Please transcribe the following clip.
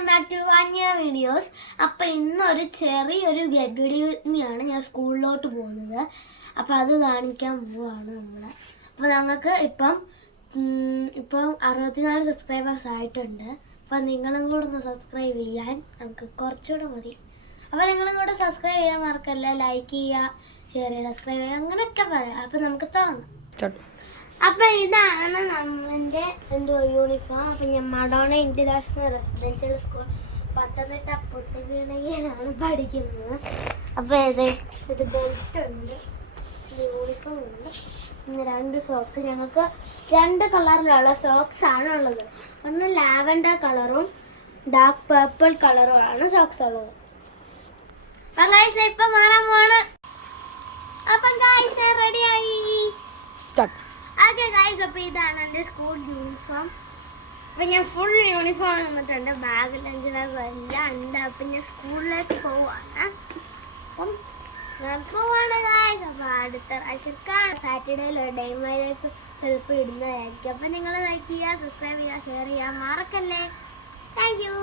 Welcome back to അന്യ videos. അപ്പോൾ ഇന്നൊരു ചെറിയൊരു ഗെറ്റ് റെഡി വിത്ത് മീ ആണ്. ഞാൻ സ്കൂളിലോട്ട് പോകുന്നത്. അപ്പോൾ അത് കാണിക്കാൻ പോവാണ് നമ്മൾ. അപ്പോൾ ഞങ്ങൾക്ക് ഇപ്പം 64 സബ്സ്ക്രൈബേഴ്സ് ആയിട്ടുണ്ട്. അപ്പോൾ നിങ്ങളും കൂടെ ഒന്ന് സബ്സ്ക്രൈബ് ചെയ്യാൻ നമുക്ക് കുറച്ചുകൂടെ മതി. അപ്പോൾ നിങ്ങളും കൂടെ സബ്സ്ക്രൈബ് ചെയ്യാൻ മറക്കല്ല, ലൈക്ക് ചെയ്യുക, ഷെയർ ചെയ്യുക, സബ്സ്ക്രൈബ് ചെയ്യുക, അങ്ങനെയൊക്കെ പറയാം. അപ്പോൾ നമുക്ക് തുടങ്ങാം. അപ്പം ഇതാണ് നമ്മളെ യൂണിഫോം. അപ്പം ഞാൻ Madonna international residential school Pathanamthitta പൊട്ടുവീണയിലാണ് പഠിക്കുന്നത്. അപ്പോൾ ഇത് ഒരു ബെൽറ്റ് ഉണ്ട്, യൂണിഫോം ഉണ്ട്, പിന്നെ 2 സോക്സ്. ഞങ്ങൾക്ക് 2 കളറിലുള്ള സോക്സ് ആണ് ഉള്ളത്. ഒന്ന് ലാവൻഡർ കളറും ഡാർക്ക് പേർപ്പിൾ കളറുമാണ് സോക്സ് ഉള്ളത്. അപ്പം ഗൈസ് ഇപ്പം മാറാൻ പോവാണ്. അപ്പം ഗൈസ് റെഡിയായി. ഓക്കെ ഗൈസ്, അപ്പോൾ ഇതാണ് എൻ്റെ സ്കൂൾ യൂണിഫോം. അപ്പം ഞാൻ ഫുൾ യൂണിഫോം വന്നിട്ടുണ്ട്, ബാഗ് ലഞ്ച് ബാഗ് എല്ലാം ഉണ്ട്. അപ്പം ഞാൻ സ്കൂളിലേക്ക് പോവാണ്. അപ്പം ഞാൻ പോവാണ് ഗൈസ്. അപ്പോൾ അടുത്ത പ്രാവശ്യം സാറ്റർഡേയിലോ ഡേ മൈ ലൈഫ് ചിലപ്പോൾ ഇടുന്നതായിരിക്കും. അപ്പം നിങ്ങൾ ലൈക്ക് ചെയ്യുക, സബ്സ്ക്രൈബ് ചെയ്യുക, ഷെയർ ചെയ്യുക മറക്കല്ലേ. Thank you.